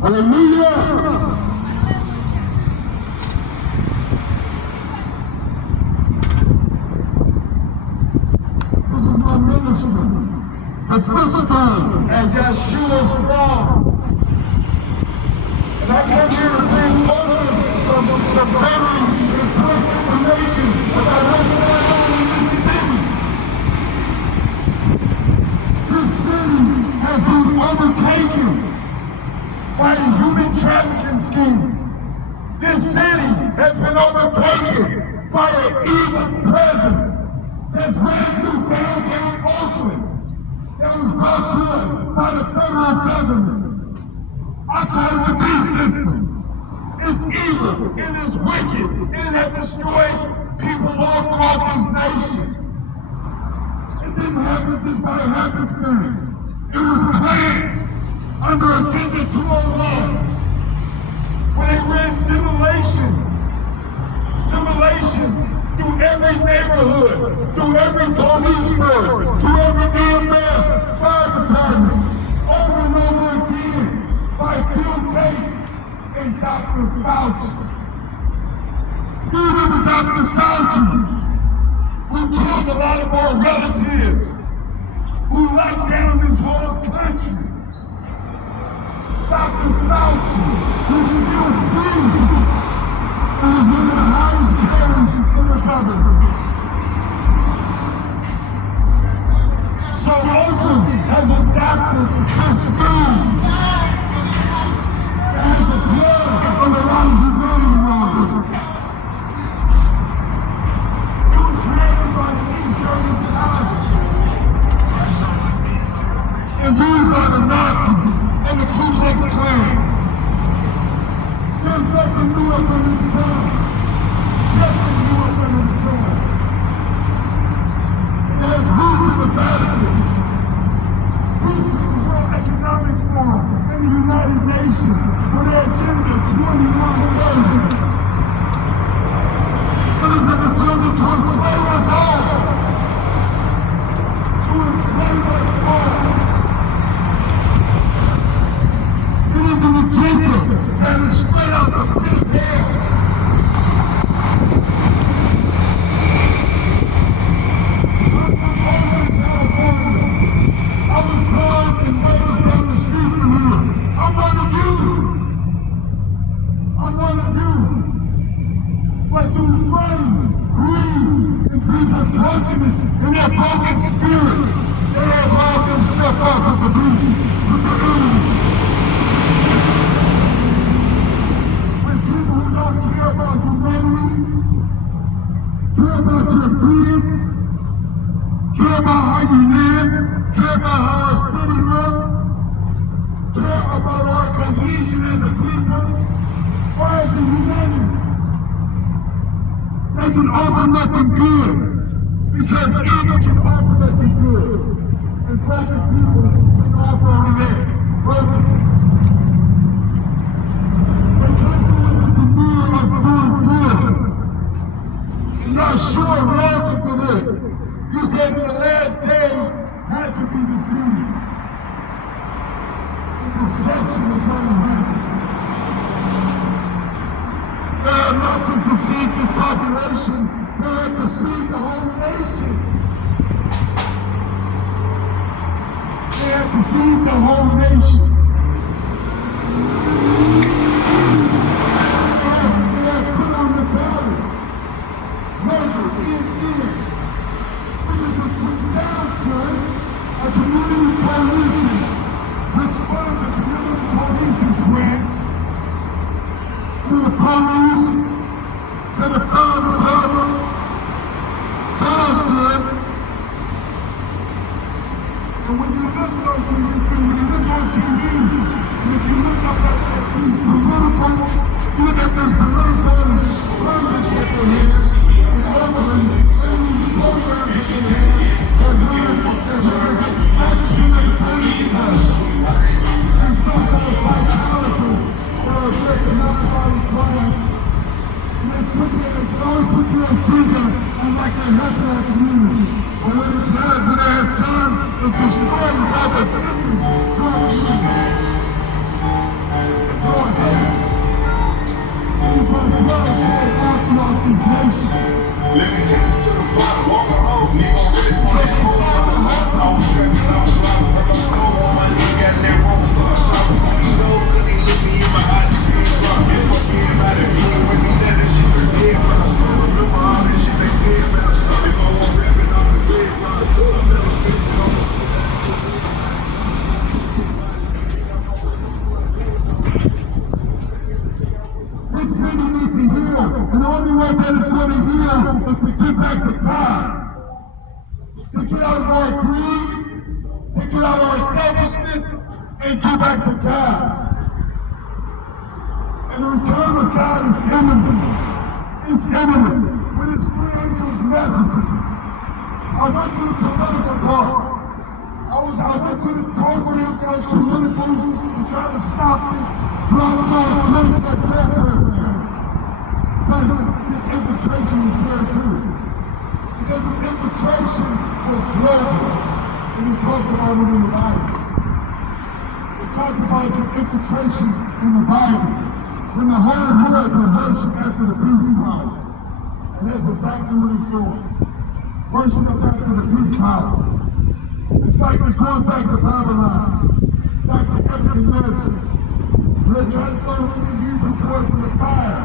Hallelujah. This is my ministry. The footstool as Yeshua's fall. And I come here to bring over some very important information about what's going on in this city. This city has been overtaken by a human trafficking scheme. This city has been overtaken by an evil presence that's ran through downtown Oakland that was brought to us by the federal government. I call it the beast system. It's evil, it is wicked, and it has destroyed people all throughout this nation. It didn't happen just by happenstance. It was planned under Agenda 201, when they ran simulations through every neighborhood, through every police force, through every EMS, fire department, over and over again, by Bill Gates and Dr. Fauci. You remember Dr. Fauci, who killed a lot of our relatives, who locked down this whole country. Dr. Fauci, who's still free, and is one of the highest paid in the government. So Oakland has adopted this scheme that has a plug on the line of humanity. It was created by the insurance colleges and used by the Nazis and the Ku Klux Klan. There's nothing new under the sun. Nothing new under the sun. It has roots in the Vatican, roots in the World Economic Forum and the United Nations for their Agenda 2130. It is an agenda to enslave us all. To enslave us all. It is an agenda that is straight out the pit of hell. I'm from Oakland, California. I was born and raised down the streets from here. I'm one of you. I'm one of you. But through money, greed, and people's brokenness and their broken spirit, they have allowed themselves up with the beast, with the enemy. People who don't care about humanity, care about your kids, care about how you live, care about how our city looks, care about our cohesion as a people, or as a humanity. They can offer nothing good, because evil can offer nothing good, and perfect people can offer only that, broken. Yeshua welcome to this. You said in the last days had to be deceived. The deception is running rampant. They have not just deceived this population, they have deceived the whole nation. They have deceived the whole nation. They have put on the ballot measure in, which is down to a community coalition, which funds a community policing grant to the police, to the fire department. Sounds good. And when you look on TV, and if you look up at these political, you look at this political programs that they have. And like they have to our community. But when it's not, when they have time our greed, to get out our selfishness, and get back to God. And the return of God is imminent. It's imminent with his three angels' messages. I went through the political part. I went through the program that was political to try to stop this blood-soiled flame that grandparent there. But this infiltration was there too. Because this infiltration was global. And we talked about it in the Bible. We talked about this infiltration in the Bible. When the whole hood was worship after the peace power. And that's exactly what it's doing. Worship after the peace power. It's like it's going back to Babylon, back to Nebuchadnezzar. They're trying to throw the Hebrew boys in the fire.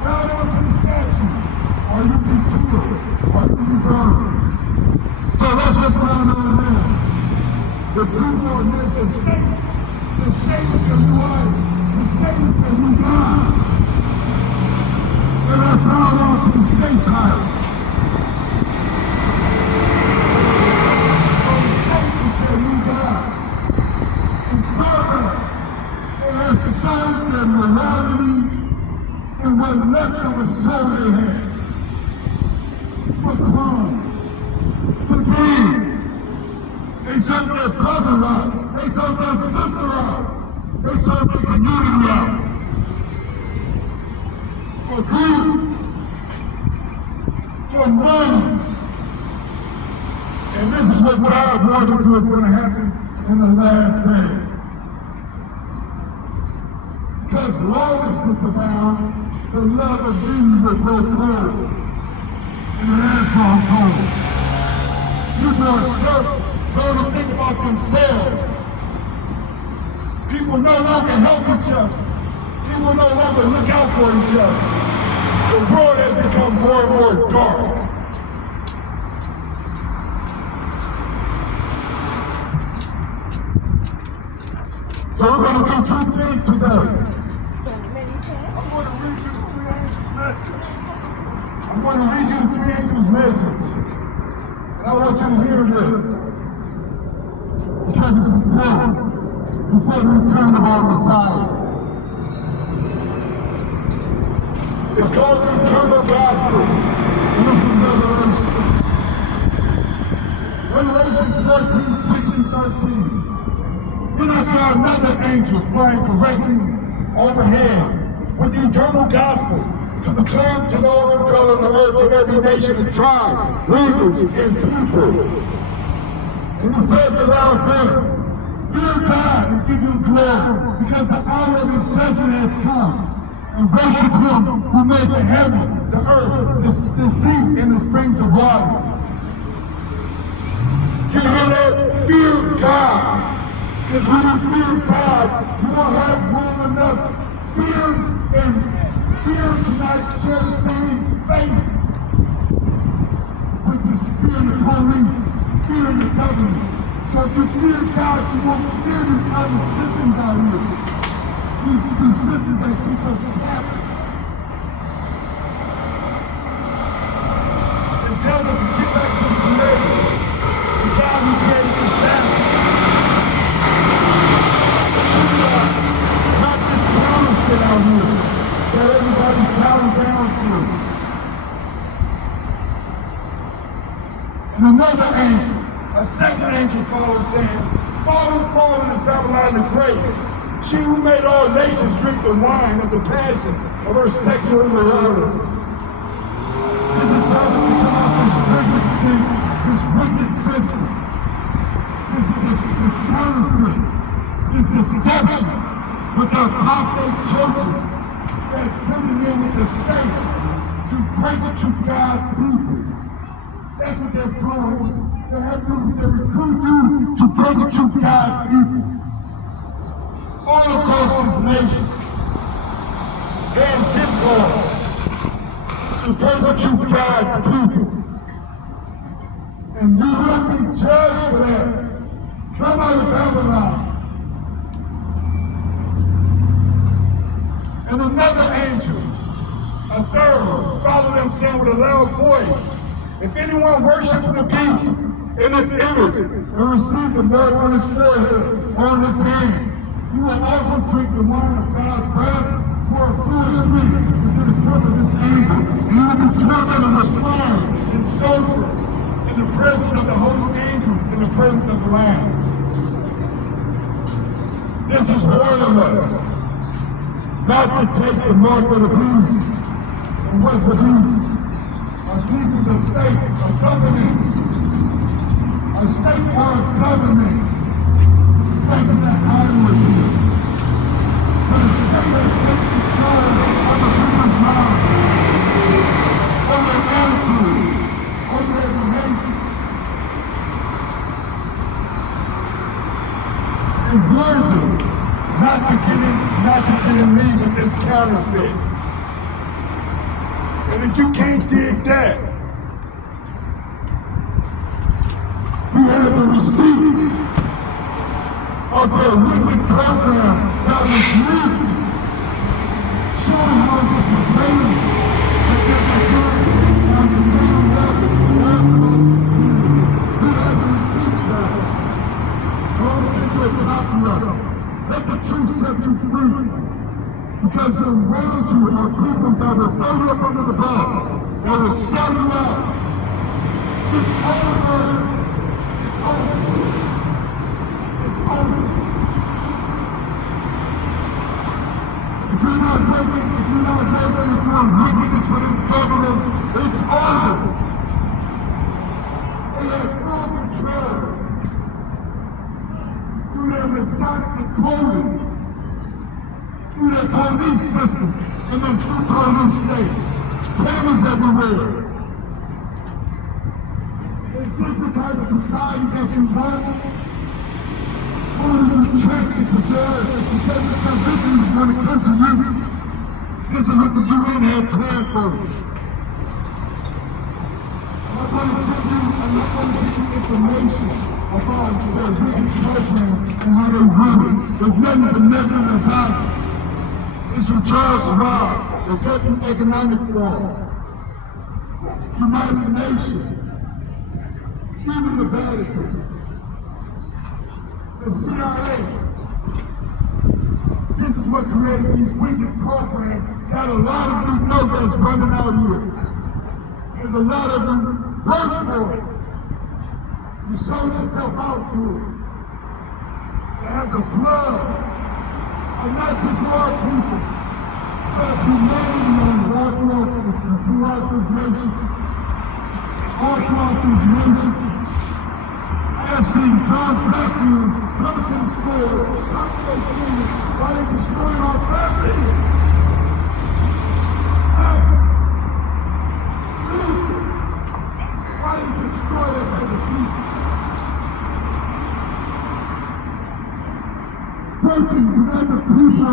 Bow down to the statue, or you be killed, or you be burned. So that's what's going on now. The people are made the state is the new life, the state is the new God. And I bow down to the state power. Sold their morality and what left of a soul they had. For crime, for greed. They sold their brother out. They sold their sister out. They sold their community out. For greed. For money. And this is what God warned us was going to happen in the last days. Because lawlessness abound, the love of these will grow cold. And it has gone cold. People are selfish, learn to think about themselves. People no longer help each other. People no longer look out for each other. The world has become more and more dark. So we're going to do two things today. I'm going to read you the three angels' message. And I want you to hear this. Because it's important before the return of our Messiah. It's called the eternal gospel. And this is Revelation. Revelation 14, 6, and 13. Then I saw another angel flying directly overhead with the eternal gospel to proclaim to those who dwell on the earth, to every nation and tribe, language, and people. And he said to loud voice, fear God and give him glory, because the hour of his judgment has come. And worship him who made the heaven, the earth, the sea, and the springs of water. You hear that? Fear God. Because when you fear God, you won't have room enough. Fear cannot share the same space with the fear of the police, fear of the government. So if you fear God, you won't fear these other systems out here. These systems that keep us captive. It's telling us to get back to the Creator, the God who created this channel. Not this counterfeit out here that everybody's bowing down to. And another angel, a second angel followed, saying, fallen, fallen is Babylon the Great, she who made all nations drink the wine of the passion of her sexual immorality. This is how we come out this wicked system, this counterfeit, this deception with their apostate churches that's bringing in with the state to persecute God's people. That's what they're doing. They're recruiting you to persecute God's people. All across this nation, and gift laws to persecute God's people. And you will be judged for that. Come out of Babylon. And another angel, a third, followed them, saying with a loud voice, if anyone worships the beast in this image and receive the blood on his forehead, on his hand. You will also drink the wine of God's wrath for a foolish drink into the cup of this angel. And you will be tormented with fire and sulfur in the presence of the holy angels, in the presence of the Lamb. This is warning us not to take the mark of the beast. And what's the beast? A beast is a state, a government. A state or a government. Taking that iron with you. But a state has taken control of the people's mind, of their attitude, of their behavior. And version not to get in league with this counterfeit. And if you can't dig that, we have the receipts of their wicked program that was leaked, showing how it was pervaded, that they're pervaded on the ground level, all throughout this community. We have the receipts now. Hold into a copy of it. Let the truth set you free. Because around you are people that will throw you up under the bus, that will sell you out. It's over. It's over. It's over. If you're not working and doing wickedness for this government, it's over. They have full control through their Masonic encoders, through their police system, and this new police state. Cameras everywhere. Is this the type of society that can run? Or do you track it to blood because the conviction is going to come to you? This is what the UN had planned for you. I'm not going to give you information about their wicked program and how they run it. There's nothing benevolent about it. It's from Charles Schwab, the World Economic Forum, United Nations, even the Vatican, the CIA. This is what created these wicked programs that a lot of you know that's running out here. There's a lot of you work for it. You sold yourself out to it. They have the blood. And not just our people, but humanity all throughout this nation. All throughout this nation. I have seen John Blackfield coming to the store, coming to the school, while they destroying our family. Why they destroy us as a people? Working with other people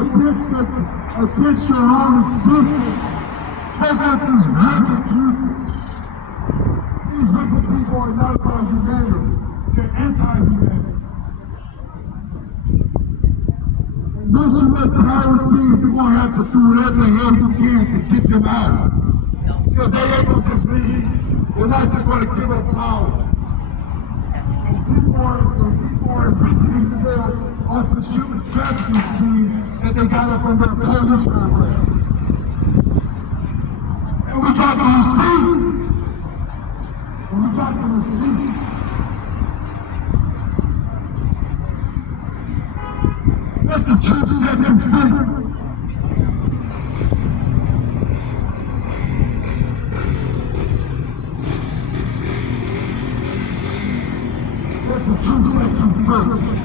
against your own existence. Take out these wicked people. These wicked people are not about humanity. They're anti-humanity. And once you let tyrants in, you're going to have to do whatever the hell you can to get them out. Because they ain't going to just leave. They're not just going to give up power. And people are enriching themselves off this human trafficking scheme that they got up under a police program. And we got the receipts. Let the truth set them free. Let the truth set them free.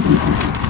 Thank you.